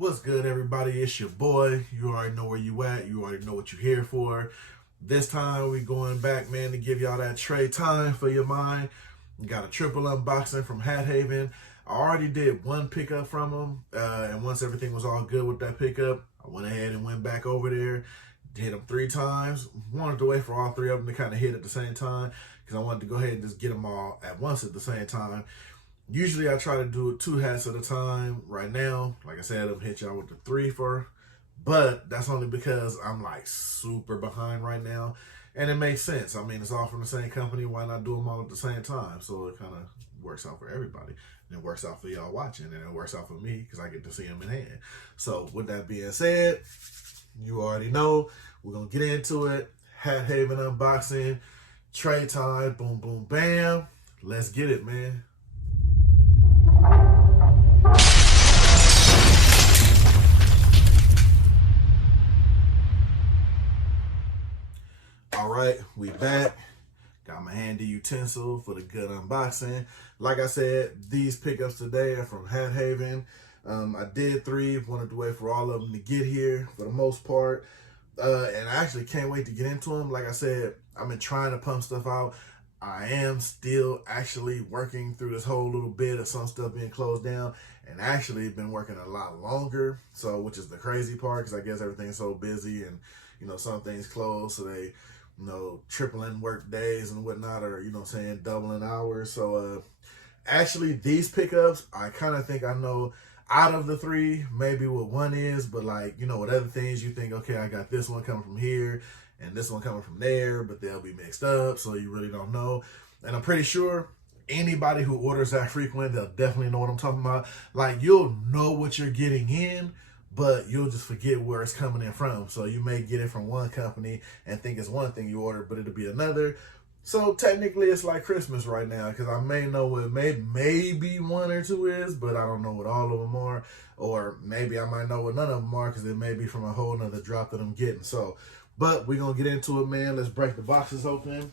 What's good, everybody? It's your boy. You already know where you at. You already know what you're here for. This time, we going back, man, to give y'all that trade time for your mind. We got a triple unboxing from Hat Haven. I already did one pickup from them, and once everything was all good with that pickup, I went ahead and went back over there, hit them 3 times. Wanted to wait for all 3 of them to kind of hit at the same time because I wanted to go ahead and just get them all at once at the same time. Usually I try to do 2 hats at a time. Right now, like I said, I'm hit y'all with the 3 for, but that's only because I'm like super behind right now. And it makes sense. I mean, it's all from the same company. Why not do them all at the same time? So it kind of works out for everybody. And it works out for y'all watching. And it works out for me because I get to see them in hand. So with that being said, you already know we're going to get into it. Hat Haven unboxing, trade time, boom, boom, bam. Let's get it, man. All right, we back. Got my handy utensil for the good unboxing. Like I said, these pickups today are from Hat Haven. I did 3, wanted to wait for all of them to get here for the most part. And I actually can't wait to get into them. Like I said, I've been trying to pump stuff out. I am still actually working through this whole little bit of some stuff being closed down, and actually been working a lot longer. So, which is the crazy part, because I guess everything's so busy and, you know, some things closed. So they, you know, tripling work days and whatnot, or, you know what I'm saying, doubling hours. So, actually these pickups, I kind of think I know out of the 3, maybe what one is, but like, you know, with other things you think, okay, I got this one coming from here and this one coming from there, but they'll be mixed up, so you really don't know. And I'm pretty sure anybody who orders that frequent, they'll definitely know what I'm talking about. Like, you'll know what you're getting in, but you'll just forget where it's coming in from. So you may get it from one company and think it's one thing you ordered, but it'll be another. So technically it's like Christmas right now, because I may know what maybe 1 or 2 is, but I don't know what all of them are. Or maybe I might know what none of them are, because it may be from a whole nother drop that I'm getting. So, but we're going to get into it, man. Let's break the boxes open.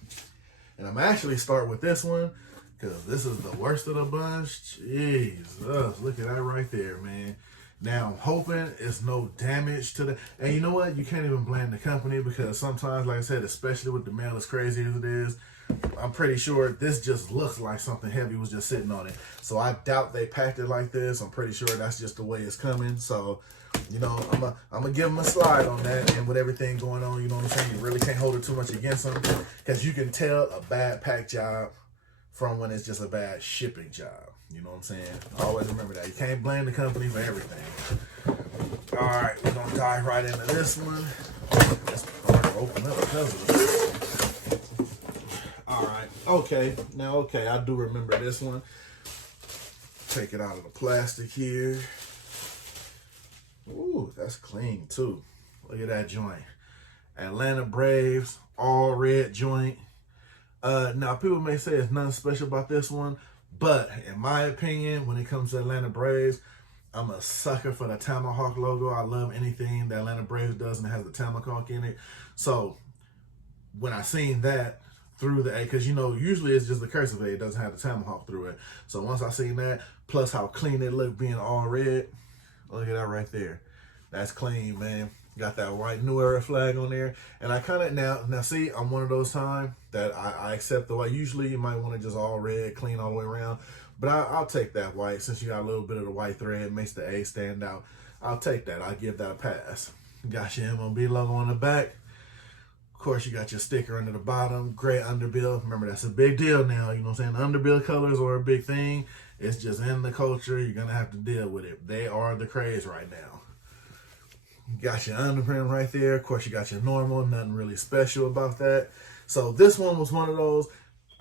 And I'm actually start with this one, because this is the worst of the bunch. Jesus, look at that right there, man. Now, I'm hoping it's no damage to the... And you know what? You can't even blame the company, because sometimes, like I said, especially with the mail as crazy as it is, I'm pretty sure this just looks like something heavy was just sitting on it. So I doubt they packed it like this. I'm pretty sure that's just the way it's coming. So, you know, I'm gonna give them a slide on that. And with everything going on, you know what I'm saying? You really can't hold it too much against them, because you can tell a bad pack job from when it's just a bad shipping job. You know what I'm saying? Always remember that. You can't blame the company for everything. All right, we're going to dive right into this one. Let's open up because of this. All right. Okay. Now, okay, I do remember this one. Take it out of the plastic here. Ooh, that's clean, too. Look at that joint. Atlanta Braves, all red joint. Now, people may say it's nothing special about this one, but in my opinion, when it comes to Atlanta Braves, I'm a sucker for the Tomahawk logo. I love anything that Atlanta Braves does and has the Tomahawk in it. So when I seen that through the A, because, you know, usually it's just the cursive A, it doesn't have the Tomahawk through it. So once I seen that, plus how clean it looked being all red, look at that right there. That's clean, man. Got that white New Era flag on there. And I kind of, now see, I'm one of those times that I accept the white. Usually you might want to just all red, clean all the way around. But I'll take that white, since you got a little bit of the white thread, makes the A stand out. I'll take that. I'll give that a pass. Got your MLB logo on the back. Of course, you got your sticker under the bottom. Gray underbill. Remember, that's a big deal now. You know what I'm saying? Underbill colors are a big thing. It's just in the culture. You're going to have to deal with it. They are the craze right now. You got your underprint right there. Of course, you got your normal. Nothing really special about that. So this one was one of those.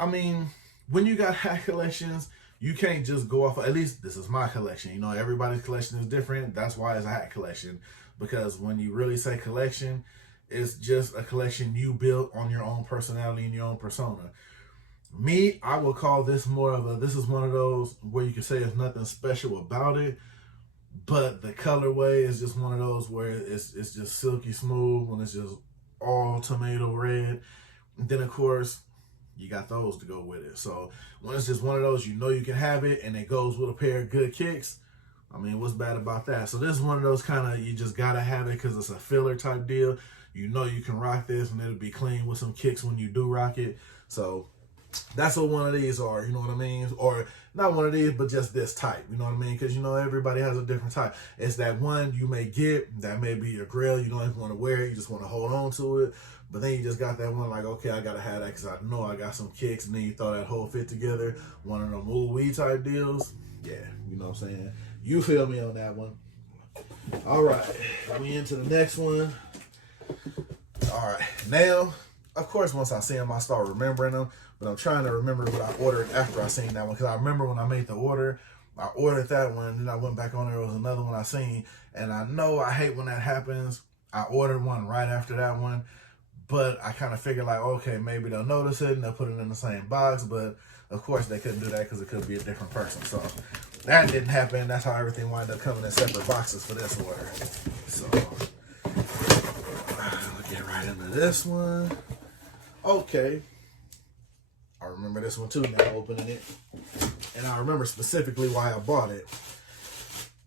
I mean, when you got hat collections, you can't just go off. At least this is my collection. You know, everybody's collection is different. That's why it's a hat collection. Because when you really say collection, it's just a collection you built on your own personality and your own persona. Me, I would call this more of a, this is one of those where you can say there's nothing special about it, but the colorway is just one of those where it's just silky smooth when it's just all tomato red. And then, of course, you got those to go with it. So when it's just one of those, you know you can have it, and it goes with a pair of good kicks, I mean, what's bad about that? So this is one of those kind of, you just gotta have it because it's a filler type deal. You know you can rock this and it'll be clean with some kicks when you do rock it. So that's what one of these are, you know what I mean? Or not one of these, but just this type, you know what I mean? Because, you know, everybody has a different type. It's that one you may get, that may be your grill. You don't even want to wear it. You just want to hold on to it. But then you just got that one like, okay, I got to have that because I know I got some kicks. And then you throw that whole fit together. One of them ooh-wee type deals. Yeah, you know what I'm saying? You feel me on that one. All right, we into the next one. All right, now, of course, once I see them, I start remembering them. But I'm trying to remember what I ordered after I seen that one. Because I remember when I made the order, I ordered that one. Then I went back on there. It was another one I seen. And I know I hate when that happens. I ordered one right after that one. But I kind of figured like, okay, maybe they'll notice it and they'll put it in the same box. But, of course, they couldn't do that because it could be a different person. So that didn't happen. That's how everything wound up coming in separate boxes for this order. So we'll get right into this one. Okay. I remember this one too now opening it. And I remember specifically why I bought it.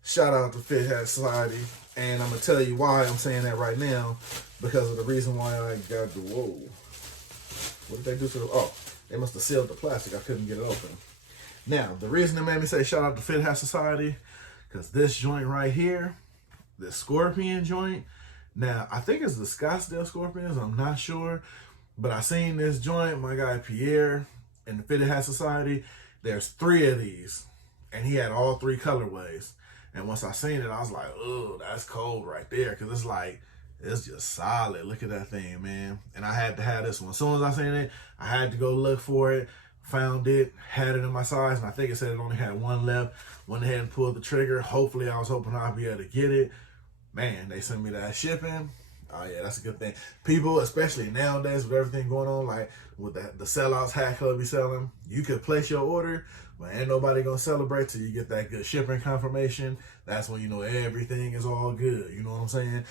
Shout out to Fit Hat Society. And I'm going to tell you why I'm saying that right now. Because of the reason why I got the, whoa. What did they do to the, oh, they must have sealed the plastic. I couldn't get it open. Now, the reason it made me say shout out to Fit Hat Society, because this joint right here, the Scorpion joint, now, I think it's the Scottsdale Scorpions. I'm not sure. But I seen this joint, my guy Pierre in the Fitted Hat Society. There's 3 of these, and he had all 3 colorways. And once I seen it, I was like, oh, that's cold right there, because it's like, it's just solid. Look at that thing, man. And I had to have this one. As soon as I seen it, I had to go look for it, found it, had it in my size, and I think it said it only had 1 left. Went ahead and pulled the trigger. Hopefully, I was hoping I'd be able to get it. Man, they sent me that shipping. Oh, yeah, that's a good thing. People, especially nowadays with everything going on, like with the sellouts Hat Club be selling, you could place your order, but ain't nobody going to celebrate till you get that good shipping confirmation. That's when you know everything is all good. You know what I'm saying?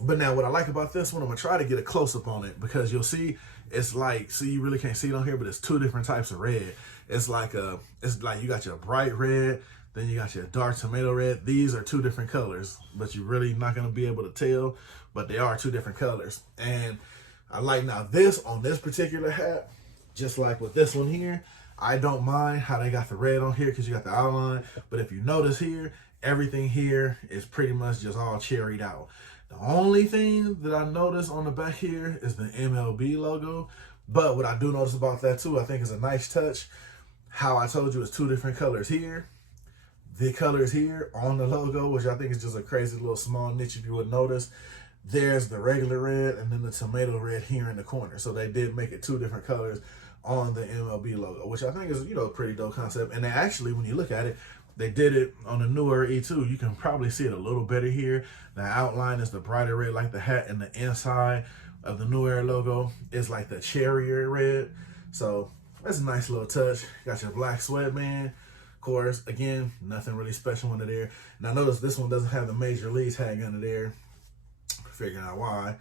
But now what I like about this one, I'm going to try to get a close-up on it because you'll see it's like, see, you really can't see it on here, but it's 2 different types of red. It's like you got your bright red, then you got your dark tomato red. These are 2 different colors, but you're really not going to be able to tell. But they are 2 different colors. And I like now this on this particular hat, just like with this one here, I don't mind how they got the red on here because you got the outline. But if you notice here, everything here is pretty much just all cherried out. The only thing that I notice on the back here is the MLB logo. But what I do notice about that too, I think is a nice touch. How I told you it's 2 different colors here. The colors here on the logo, which I think is just a crazy little small niche if you would notice. There's the regular red and then the tomato red here in the corner. So they did make it 2 different colors on the MLB logo, which I think is, you know, a pretty dope concept. And they actually, when you look at it, they did it on the newer E2. You can probably see it a little better here. The outline is the brighter red like the hat, and the inside of the New Era logo is like the cherrier red. So that's a nice little touch. Got your black sweatband. Of course, again, nothing really special under there. Now notice this one doesn't have the Major League tag under there. Figuring out why.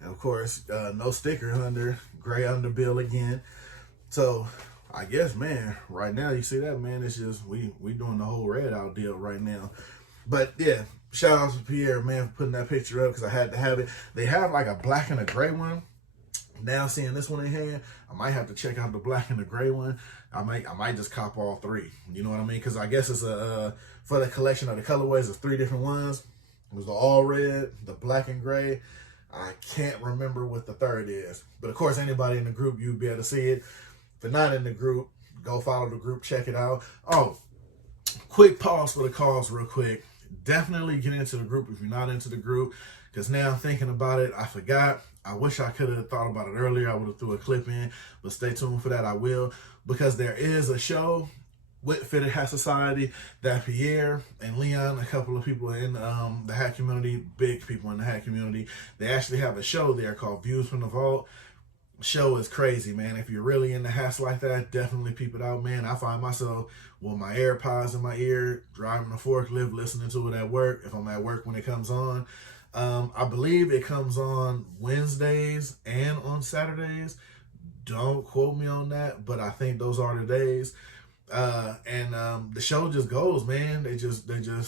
And of course, no sticker under, gray underbill again. So I guess, man, right now you see that, man, it's just we doing the whole red out deal right now. But yeah, shout out to Pierre, man, for putting that picture up because I had to have it. They have like a black and a gray one. Now seeing this one in hand, I might have to check out the black and the gray one. I might just cop all 3. You know what I mean? Because I guess it's a for the collection of the colorways, it's 3 different ones. It was the all red, the black and gray. I can't remember what the third is. But of course, anybody in the group, you'd be able to see it. If you're not in the group, go follow the group, check it out. Oh, quick pause for the calls real quick. Definitely get into the group if you're not into the group. Because now thinking about it, I forgot. I wish I could have thought about it earlier. I would have threw a clip in. But stay tuned for that. I will. Because there is a show with Fitted Hat Society that Pierre and Leon, a couple of people in the hat community, big people in the hat community, they actually have a show there called Views from the Vault. Show is crazy, man. If you're really into hats like that, definitely peep it out, man. I find myself with my AirPods in my ear, driving a forklift, listening to it at work, if I'm at work when it comes on. I believe it comes on Wednesdays and on Saturdays. Don't quote me on that, but I think those are the days. The show just goes, man. They just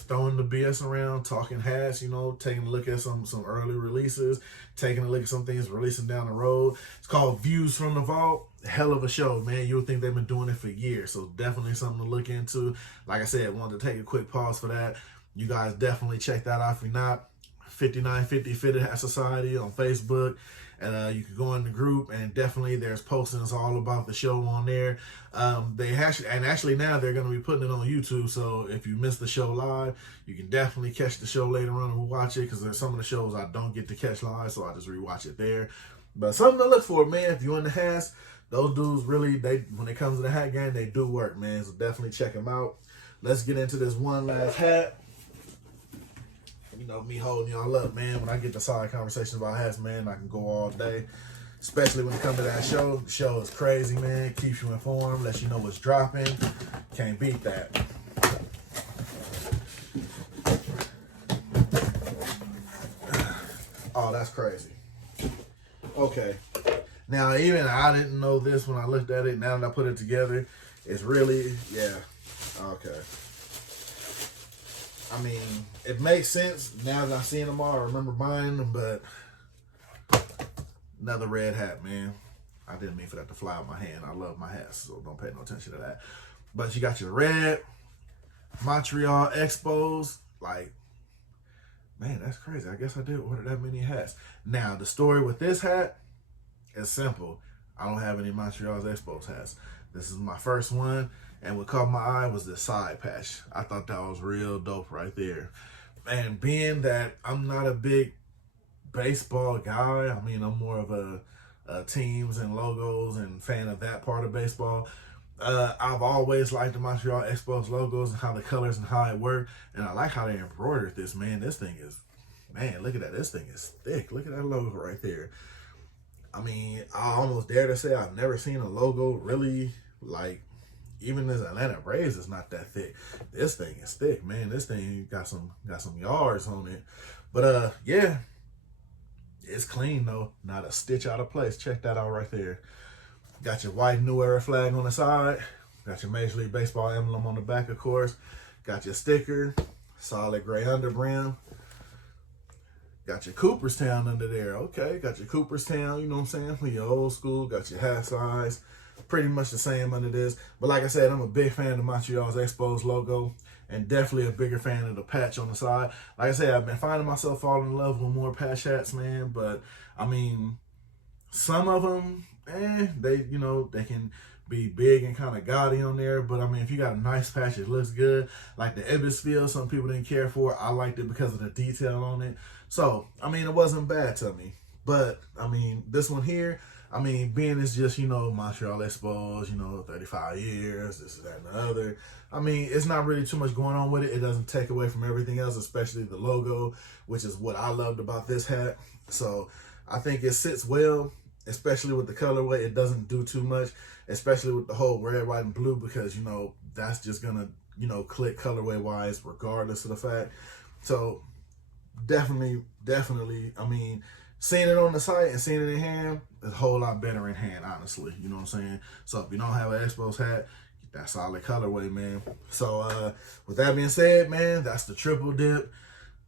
throwing the BS around, talking hats, taking a look at some early releases, taking a look at some things releasing down the road. It's called Views from the Vault. Hell of a show, man. You would think they've been doing it for years, so definitely something to look into. Like I said, wanted to take a quick pause for that. You guys definitely check that out if you're not. 5950 Fitted Hat Society on Facebook. And you can go in the group, and definitely there's postings all about the show on there. Actually now they're going to be putting it on YouTube. So if you missed the show live, you can definitely catch the show later on and watch it, because there's some of the shows I don't get to catch live, so I just rewatch it there. But something to look for, man. If you're in the hats, those dudes really, when it comes to the hat game, they do work, man. So definitely check them out. Let's get into this one last hat. Me holding y'all up, man. When I get to solid conversations about hats, man, I can go all day. Especially when it comes to that show. The show is crazy, man. Keeps you informed, lets you know what's dropping. Can't beat that. Oh, that's crazy. Okay. Now, even I didn't know this when I looked at it. Now that I put it together, it's really, yeah. Okay. I mean, it makes sense now that I've seen them all. I remember buying them, but another red hat, man. I didn't mean for that to fly out my hand. I love my hats, so don't pay no attention to that. But you got your red Montreal Expos. Like, man, that's crazy. I guess I did order that many hats. Now, the story with this hat is simple. I don't have any Montreal Expos hats. This is my first one. And what caught my eye was the side patch. I thought that was real dope right there. And being that I'm not a big baseball guy, I mean, I'm more of a teams and logos and fan of that part of baseball. I've always liked the Montreal Expos logos and how the colors and how it work. And I like how they embroidered this, man. This thing is, man, look at that. This thing is thick. Look at that logo right there. I mean, I almost dare to say I've never seen a logo really, like, even this Atlanta Braves is not that thick. This thing is thick, man. This thing got some yards on it. But yeah, it's clean though. Not a stitch out of place. Check that out right there. Got your white New Era flag on the side. Got your Major League Baseball emblem on the back, of course. Got your sticker. Solid gray underbrim. Got your Cooperstown under there. Okay, got your Cooperstown, you know what I'm saying? For your old school. Got your hat size. Pretty much the same under this. But like I said, I'm a big fan of Montreal's Expos logo, and definitely a bigger fan of the patch on the side. Like I said, I've been finding myself falling in love with more patch hats, man. But I mean, some of them, they can be big and kind of gaudy on there. But I mean, if you got a nice patch, it looks good. Like the Ebbsfield, some people didn't care for. I liked it because of the detail on it. So, I mean, it wasn't bad to me. But I mean, this one here, I mean, being it's just, Montreal Expos, 35 years, this, that, and the other. I mean, it's not really too much going on with it. It doesn't take away from everything else, especially the logo, which is what I loved about this hat. So I think it sits well, especially with the colorway. It doesn't do too much, especially with the whole red, white, and blue, because, that's just going to, click colorway-wise regardless of the fact. So definitely, I mean, seeing it on the site and seeing it in hand is a whole lot better in hand, honestly. You know what I'm saying? So if you don't have an Expos hat, get that solid colorway, man. So with that being said, man, that's the triple dip.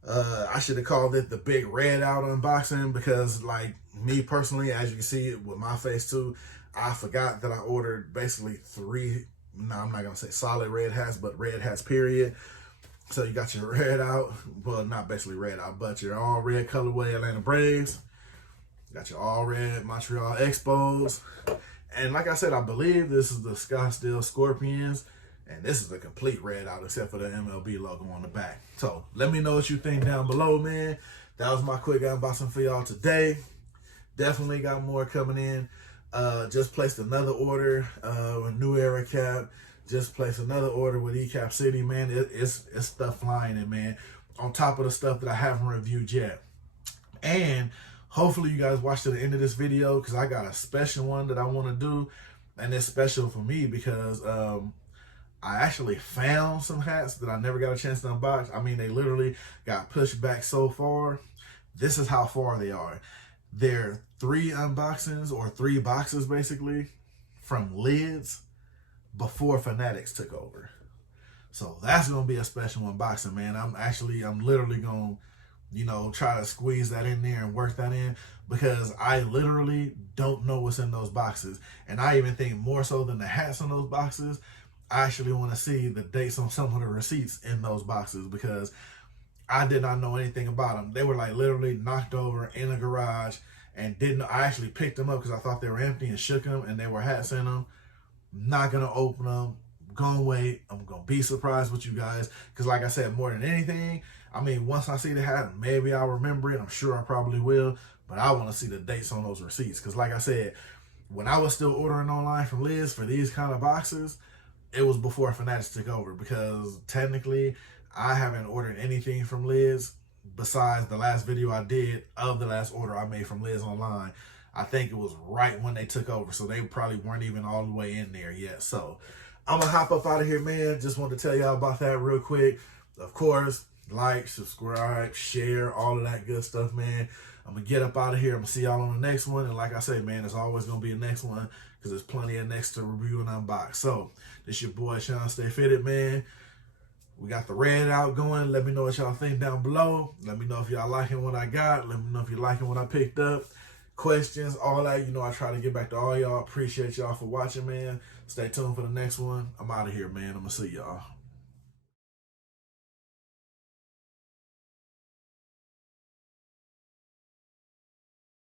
I should have called it the big red out unboxing, because, like, me personally, as you can see it with my face too, I forgot that I ordered basically 3, no, I'm not going to say solid red hats, but red hats, period. So you got your red out, well, not basically red out, but your all red colorway Atlanta Braves. Got your all red Montreal Expos. And like I said, I believe this is the Scottsdale Scorpions. And this is a complete red out except for the MLB logo on the back. So let me know what you think down below, man. That was my quick unboxing for y'all today. Definitely got more coming in. Just placed another order with New Era cap. Just placed another order with eCap City, man. It's stuff flying in, man. On top of the stuff that I haven't reviewed yet. And hopefully you guys watch to the end of this video, because I got a special one that I want to do. And it's special for me because I actually found some hats that I never got a chance to unbox. I mean, they literally got pushed back so far. This is how far they are. They're 3 unboxings or 3 boxes basically from lids before Fanatics took over. So that's gonna be a special unboxing, man. I'm literally gonna, try to squeeze that in there and work that in, because I literally don't know what's in those boxes. And I even think more so than the hats in those boxes, I actually want to see the dates on some of the receipts in those boxes, because I did not know anything about them. They were like literally knocked over in a garage, and I actually picked them up because I thought they were empty and shook them, and they were hats in them. Not gonna open them. Gonna wait. I'm gonna be surprised with you guys, because like I said, more than anything, I mean, once I see the hat, maybe I'll remember it. I'm sure I probably will, but I want to see the dates on those receipts, because like I said, when I was still ordering online from Liz for these kind of boxes, it was before Fanatics took over, because technically I haven't ordered anything from Liz besides the last video I did of the last order I made from Liz online. I think it was right when they took over, so they probably weren't even all the way in there yet. So I'm gonna hop up out of here, man. Just wanted to tell y'all about that real quick. Of course, like, subscribe, share, all of that good stuff, man. I'm gonna get up out of here. I'm gonna see y'all on the next one. And like I say, man, there's always gonna be a next one, because there's plenty of next to review and unbox. So this your boy Shawn.Stay.Fitted, man. We got the red out going. Let me know what y'all think down below. Let me know if y'all liking what I got. Let me know if you're liking what I picked up. Questions, all that. I try to get back to all y'all. Appreciate y'all for watching, man. Stay tuned for the next one. I'm out of here, man. I'm gonna see y'all.